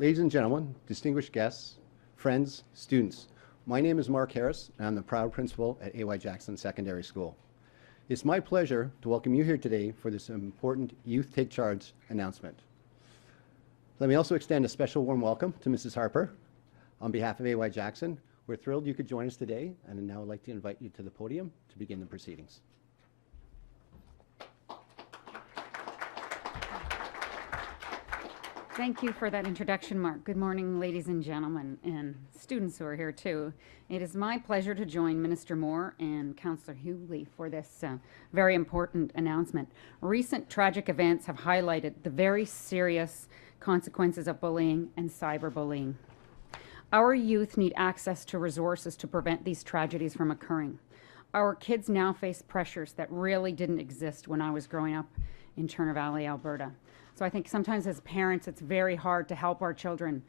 Ladies and gentlemen, distinguished guests, friends, students, my name is Mark Harris, and I'm the proud principal at A.Y. Jackson Secondary School. It's my pleasure to welcome you here today for this important Youth Take Charge announcement. Let me also extend a special warm welcome to Mrs. Harper. On behalf of A.Y. Jackson, we're thrilled you could join us today, and now I'd like to invite you to the podium to begin the proceedings. Thank you for that introduction, Mark. Good morning, ladies and gentlemen, and students who are here too. It is my pleasure to join Minister Moore and Councillor Hughley for this very important announcement. Recent tragic events have highlighted the very serious consequences of bullying and cyberbullying. Our youth need access to resources to prevent these tragedies from occurring. Our kids now face pressures that really didn't exist when I was growing up in Turner Valley, Alberta. So I think sometimes as parents, it's very hard to help our children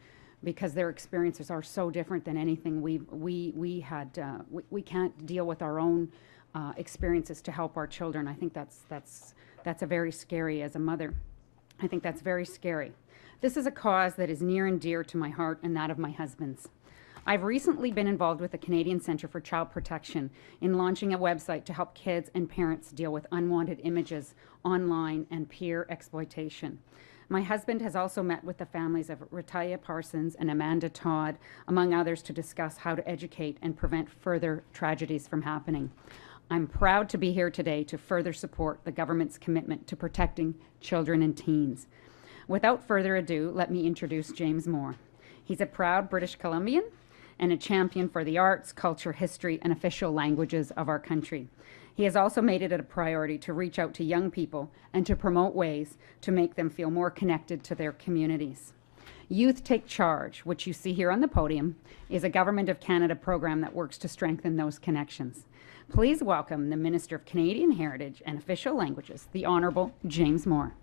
because their experiences are so different than anything we can't deal with our own experiences to help our children. I think that's a very scary as a mother. I think that's very scary. This is a cause that is near and dear to my heart and that of my husband's. I've recently been involved with the Canadian Centre for Child Protection in launching a website to help kids and parents deal with unwanted images online and peer exploitation. My husband has also met with the families of Ratalia Parsons and Amanda Todd, among others, to discuss how to educate and prevent further tragedies from happening. I'm proud to be here today to further support the government's commitment to protecting children and teens. Without further ado, let me introduce James Moore. He's a proud British Columbian and a champion for the arts, culture, history, and official languages of our country. He has also made it a priority to reach out to young people and to promote ways to make them feel more connected to their communities. Youth Take Charge, which you see here on the podium, is a Government of Canada program that works to strengthen those connections. Please welcome the Minister of Canadian Heritage and Official Languages, the Honourable James Moore.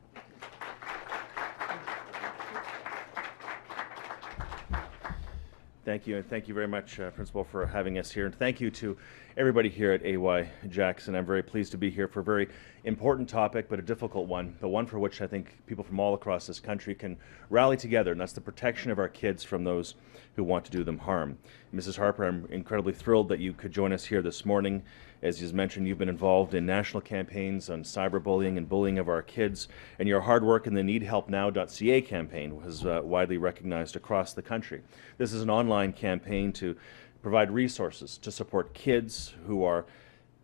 Thank you, and thank you very much, Principal, for having us here. And thank you to everybody here at A.Y. Jackson. I'm very pleased to be here for a very important topic, but a difficult one, but one for which I think people from all across this country can rally together, and that's the protection of our kids from those who want to do them harm. Mrs. Harper, I'm incredibly thrilled that you could join us here this morning. As you mentioned, you've been involved in national campaigns on cyberbullying and bullying of our kids, and your hard work in the needhelpnow.ca campaign was widely recognized across the country. This is an online campaign to provide resources to support kids who are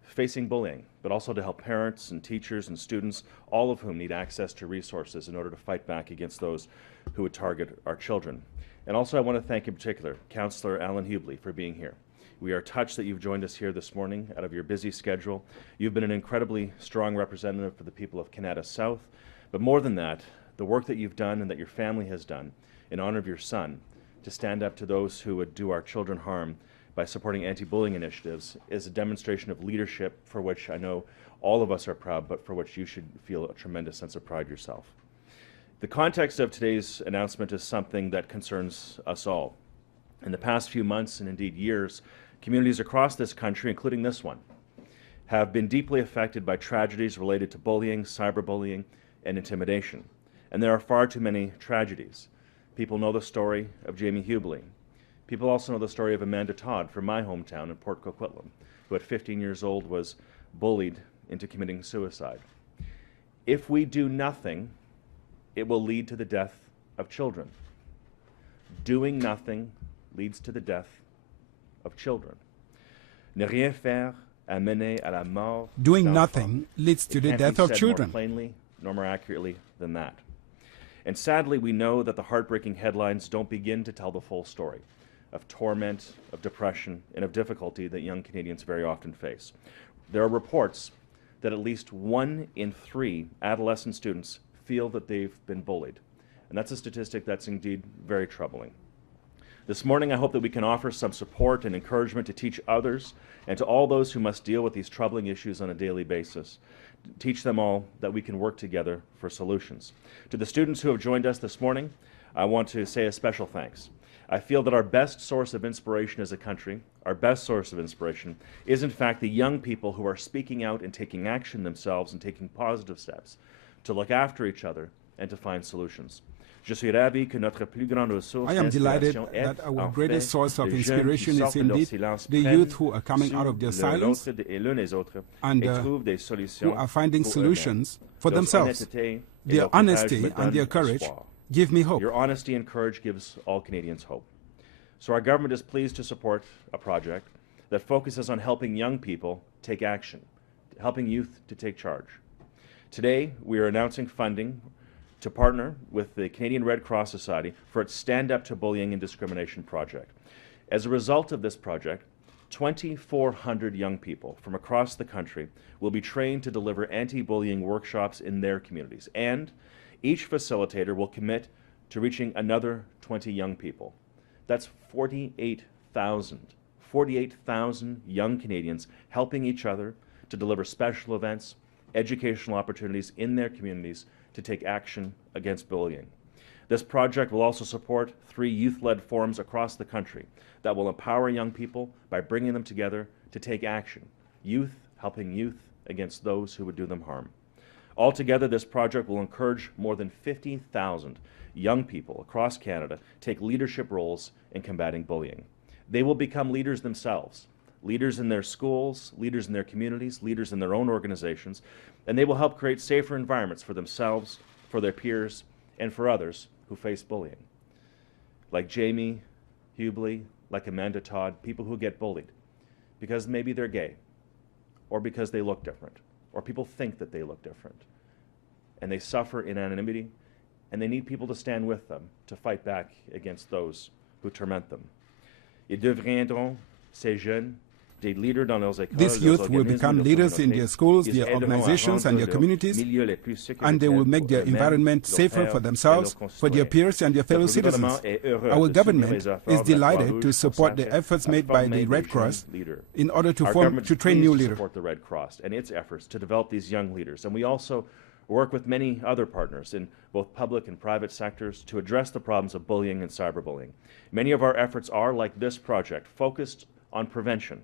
facing bullying, but also to help parents and teachers and students, all of whom need access to resources in order to fight back against those who would target our children. And also I want to thank in particular Councillor Alan Hughley for being here. We are touched that you've joined us here this morning out of your busy schedule. You've been an incredibly strong representative for the people of Canada South, but more than that, the work that you've done and that your family has done in honor of your son to stand up to those who would do our children harm by supporting anti-bullying initiatives is a demonstration of leadership for which I know all of us are proud, but for which you should feel a tremendous sense of pride yourself. The context of today's announcement is something that concerns us all. In the past few months, and indeed years, communities across this country, including this one, have been deeply affected by tragedies related to bullying, cyberbullying, and intimidation. And there are far too many tragedies. People know the story of Jamie Hughley. People also know the story of Amanda Todd from my hometown in Port Coquitlam, who at 15 years old was bullied into committing suicide. If we do nothing, it will lead to the death of children. Doing nothing leads to the death of children. Ne rien faire a mener à la mort. Doing nothing leads to the death of children. More plainly, nor more accurately than that. And sadly, we know that the heartbreaking headlines don't begin to tell the full story of torment, of depression, and of difficulty that young Canadians very often face. There are reports that at least 1 in 3 adolescent students feel that they've been bullied. And that's a statistic that's indeed very troubling. This morning, I hope that we can offer some support and encouragement to teach others and to all those who must deal with these troubling issues on a daily basis. Teach them all that we can work together for solutions. To the students who have joined us this morning, I want to say a special thanks. I feel that our best source of inspiration as a country, our best source of inspiration, is in fact the young people who are speaking out and taking action themselves and taking positive steps to look after each other and to find solutions. Je suis ravi que notre plus grande ressource I am delighted d'inspiration est, that our en greatest fait, source of les jeunes inspiration qui is sortent de leur indeed silence, the prennent youth who are coming sur out of their l'un silence l'autre et l'un les autres and et trouvent des who solutions are finding pour eux-mêmes. solutions for Leur themselves. honnêteté et Their leur courage honesty me and donnent their courage espoir. give me hope. Your honesty and courage gives all Canadians hope. So our government is pleased to support a project that focuses on helping young people take action, helping youth to take charge. Today, we are announcing funding to partner with the Canadian Red Cross Society for its Stand Up to Bullying and Discrimination project. As a result of this project, 2,400 young people from across the country will be trained to deliver anti-bullying workshops in their communities, and each facilitator will commit to reaching another 20 young people. That's 48,000 young Canadians helping each other to deliver special events, educational opportunities in their communities to take action against bullying. This project will also support 3 youth-led forums across the country that will empower young people by bringing them together to take action. Youth helping youth against those who would do them harm. Altogether, this project will encourage more than 50,000 young people across Canada take leadership roles in combating bullying. They will become leaders themselves, leaders in their schools, leaders in their communities, leaders in their own organizations, and they will help create safer environments for themselves, for their peers, and for others who face bullying. Like Jamie Hubley, like Amanda Todd, people who get bullied because maybe they're gay, or because they look different, or people think that they look different, and they suffer in anonymity, and they need people to stand with them to fight back against those who torment them. Ils deviendront, ces jeunes, des leaders dans leurs écoles, These youth will become leaders in their schools, Ils their aideront à organizations, and rendre their leur communities, milieu les plus and they will sécuritaires make pour their eux-mêmes, environment leurs safer pairs for et themselves, leurs for their concitoyens. peers, and their fellow Notre gouvernement citizens. est heureux Our de soutenir government les is efforts de delighted Croix-Rouge to support the consacrés efforts à made by former the des Red jeunes Cross leaders. in order to Our government is train pleased new to leaders. support the Red Cross and its efforts to develop these young leaders. And we also work with many other partners in both public and private sectors to address the problems of bullying and cyberbullying. Many of our efforts are, like this project, focused on prevention.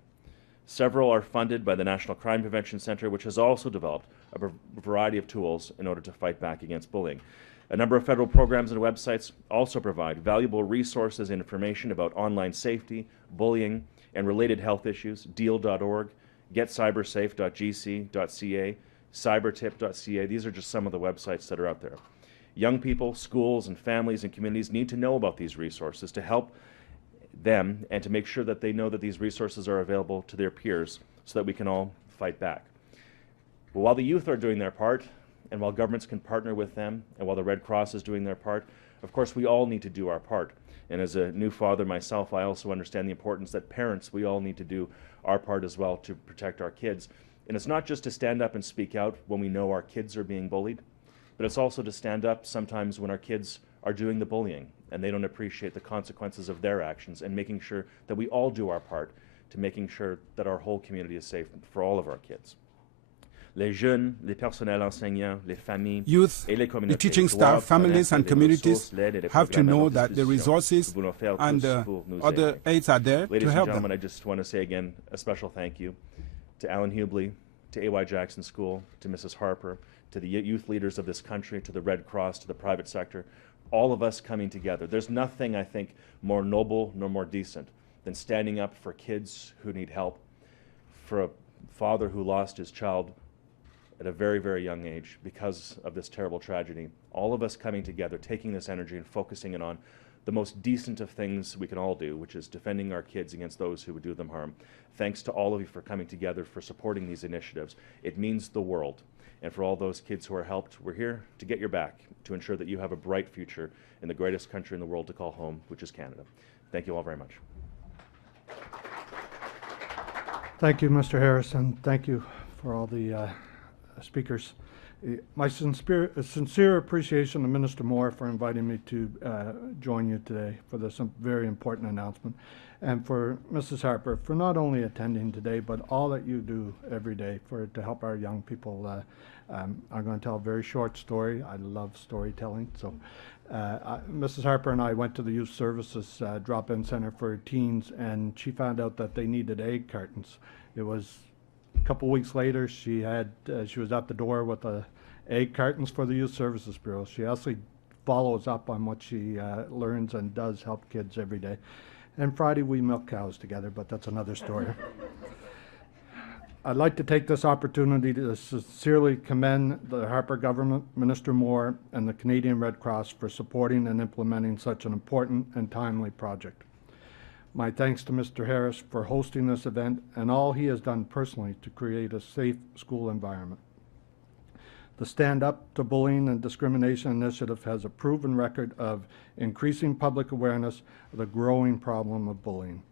Several are funded by the National Crime Prevention Centre, which has also developed a variety of tools in order to fight back against bullying. A number of federal programs and websites also provide valuable resources and information about online safety, bullying, and related health issues. Deal.org, getcybersafe.gc.ca, cybertip.ca. These are just some of the websites that are out there. Young people, schools, and families and communities need to know about these resources to help them and to make sure that they know that these resources are available to their peers so that we can all fight back. But while the youth are doing their part, and while governments can partner with them, and while the Red Cross is doing their part, of course we all need to do our part. And as a new father myself, I also understand the importance that parents, we all need to do our part as well to protect our kids. And it's not just to stand up and speak out when we know our kids are being bullied, but it's also to stand up sometimes when our kids are doing the bullying and they don't appreciate the consequences of their actions, and making sure that we all do our part to making sure that our whole community is safe for all of our kids. Les jeunes, les personnels enseignants, les familles, Youth, et les the communautés teaching doivent staff, families, connaître and les communities ressources, l'aide et les have to programmes à know notre that the disposition. resources Nous voulons faire and tous pour nous other aider. aids are there Ladies to and help gentlemen, them. I just want to say again a special thank you to Alan Hubley, to A.Y. Jackson School, to Mrs. Harper, to the youth leaders of this country, to the Red Cross, to the private sector, all of us coming together. There's nothing, I think, more noble nor more decent than standing up for kids who need help, for a father who lost his child at a very, very young age because of this terrible tragedy. All of us coming together, taking this energy and focusing it on the most decent of things we can all do, which is defending our kids against those who would do them harm. Thanks to all of you for coming together, for supporting these initiatives. It means the world. And for all those kids who are helped, we're here to get your back, to ensure that you have a bright future in the greatest country in the world to call home, which is Canada. Thank you all very much. Thank you, Mr. Harrison. Thank you for all the speakers. My sincere appreciation to Minister Moore for inviting me to join you today for this very important announcement, and for Mrs. Harper for not only attending today, but all that you do every day to help our young people. I'm going to tell a very short story. I love storytelling. So Mrs. Harper and I went to the Youth Services drop-in center for teens, and she found out that they needed egg cartons. It was a couple weeks later, she was at the door with egg cartons for the Youth Services Bureau. She actually follows up on what she learns and does help kids every day. And Friday we milk cows together, but that's another story. I'd like to take this opportunity to sincerely commend the Harper government, Minister Moore, and the Canadian Red Cross for supporting and implementing such an important and timely project. My thanks to Mr. Harris for hosting this event and all he has done personally to create a safe school environment. The Stand Up to Bullying and Discrimination Initiative has a proven record of increasing public awareness of the growing problem of bullying.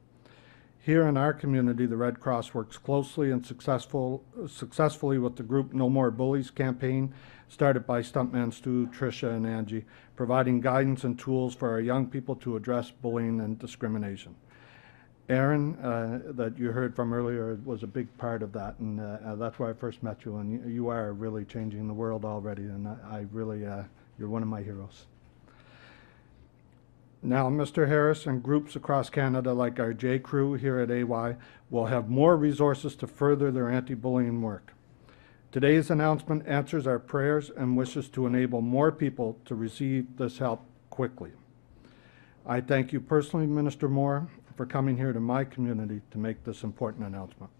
Here in our community, the Red Cross works closely and successfully with the group No More Bullies campaign, started by Stuntman Stu, Tricia, and Angie, providing guidance and tools for our young people to address bullying and discrimination. Aaron, that you heard from earlier, was a big part of that, and that's where I first met you, and you are really changing the world already, and I really, you're one of my heroes. Now, Mr. Harris and groups across Canada, like our J Crew here at AY, will have more resources to further their anti-bullying work. Today's announcement answers our prayers and wishes to enable more people to receive this help quickly. I thank you personally, Minister Moore, for coming here to my community to make this important announcement.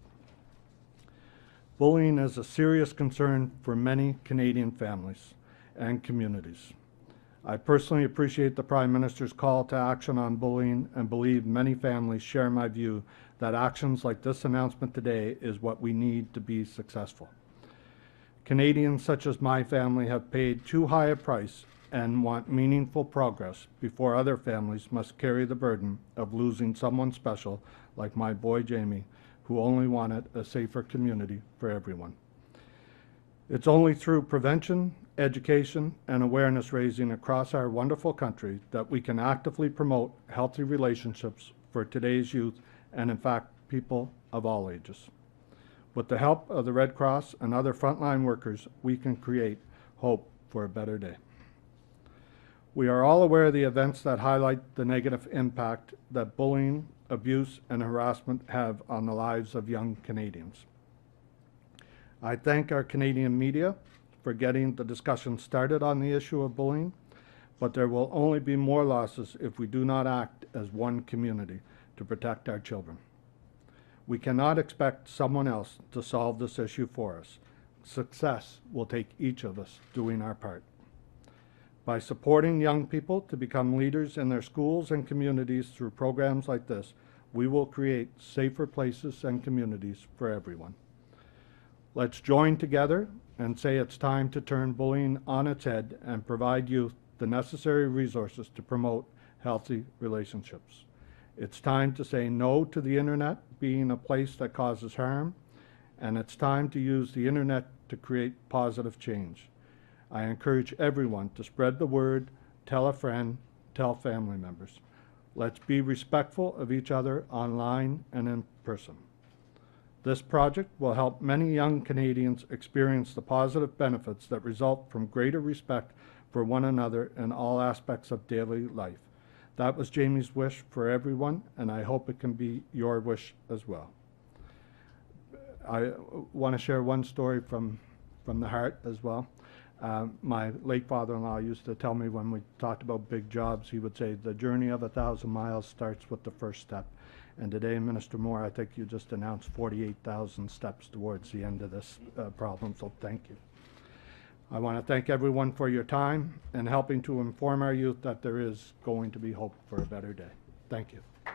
Bullying is a serious concern for many Canadian families and communities. I personally appreciate the Prime Minister's call to action on bullying and believe many families share my view that actions like this announcement today is what we need to be successful. Canadians such as my family have paid too high a price and want meaningful progress before other families must carry the burden of losing someone special like my boy Jamie, who only wanted a safer community for everyone. It's only through prevention, education, and awareness raising across our wonderful country that we can actively promote healthy relationships for today's youth and, in fact, people of all ages. With the help of the Red Cross and other frontline workers, we can create hope for a better day. We are all aware of the events that highlight the negative impact that bullying, abuse, and harassment have on the lives of young Canadians. I thank our Canadian media for getting the discussion started on the issue of bullying, but there will only be more losses if we do not act as one community to protect our children. We cannot expect someone else to solve this issue for us. Success will take each of us doing our part. By supporting young people to become leaders in their schools and communities through programs like this, we will create safer places and communities for everyone. Let's join together and say it's time to turn bullying on its head and provide youth the necessary resources to promote healthy relationships. It's time to say no to the internet being a place that causes harm, and it's time to use the internet to create positive change. I encourage everyone to spread the word, tell a friend, tell family members. Let's be respectful of each other online and in person. This project will help many young Canadians experience the positive benefits that result from greater respect for one another in all aspects of daily life. That was Jamie's wish for everyone, and I hope it can be your wish as well. I want to share one story from the heart as well. My late father-in-law used to tell me when we talked about big jobs, he would say, the journey of 1,000 miles starts with the first step. And today, Minister Moore, I think you just announced 48,000 steps towards the end of this problem, so thank you. I want to thank everyone for your time and helping to inform our youth that there is going to be hope for a better day. Thank you.